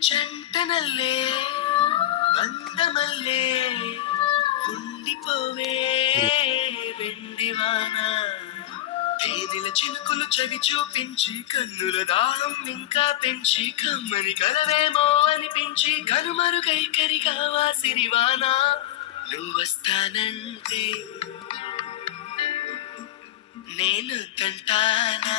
జంటనల్లే అందమల్లే ఉండిపోవే వెండివాన తేదిల చినుకులు చవి చూపించి కన్నుల దాహం ఇంకా పెంచి కమ్మని కలవేమో అనిపించి కనుమరుగైకరిగా వాసిరివానా నువ్వొస్తానంటే నేను తంటానా